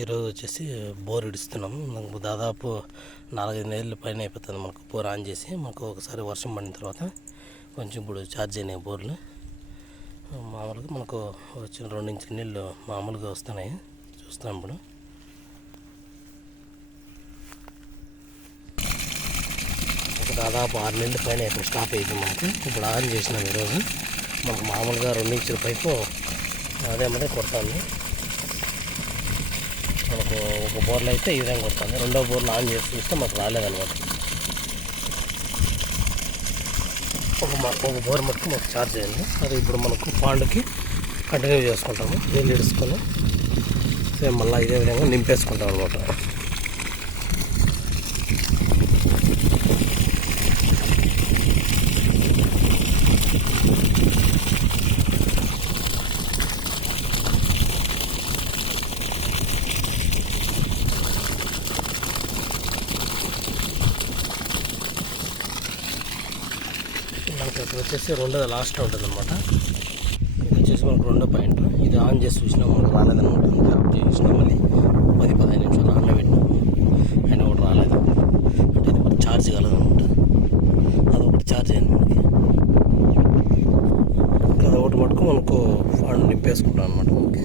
ఈరోజు వచ్చేసి బోర్ ఇడుస్తున్నాం. మనకు దాదాపు 4-5 నెలల పైన అయిపోతుంది మనకు బోర్ ఆన్ చేసి. మనకు ఒకసారి వర్షం పడిన తర్వాత కొంచెం ఇప్పుడు ఛార్జ్ అయినాయి బోర్లు. మామూలుగా మనకు వచ్చిన 2 ఇంచుల నీళ్ళు మామూలుగా వస్తున్నాయి. చూస్తాం ఇప్పుడు. దాదాపు 6 నెలల పైన ఇప్పుడు స్టాప్ అయింది మనకు. ఇప్పుడు ఆన్ చేసినాం ఈరోజు. మనకు మామూలుగా 2 ఇంచుల పైపు అదే మరి కొడుతుంది. మనకు ఒక బోర్లు అయితే ఈ విధంగా కొడుతుంది. రెండో బోర్లు ఆన్ చేసి చూస్తే మాకు రాలేదన్నమాట. ఒక బోర్ మటుకు మాకు ఛార్జ్ అయింది. అది ఇప్పుడు మనకు పాండుకి కంటిన్యూ చేసుకుంటాము. నీళ్ళు ఇడుచుకొని సేమ్ మళ్ళీ ఇదే విధంగా నింపేసుకుంటాం అనమాట. మనకి ఇక్కడ వచ్చేసి రెండోది లాస్ట్ ఉంటుంది అనమాట. ఇది వచ్చేసి మనకు రెండో పాయింట్. ఇది ఆన్ చేసి చూసినా మనకు రాలేదనమాట. ఆఫ్ చేసినా మళ్ళీ 10-15 నిమిషాలు ఆన్లో పెట్టినాము, అయినా ఒకటి రాలేదు. అంటే ఇది మనకు ఛార్జ్ కాలేదనమాట. అదొకటి ఛార్జ్ అయింది మనకి. అదొకటి మటుకు మనకు ఫండ్ నింపేసుకుంటాం అనమాట మనకి.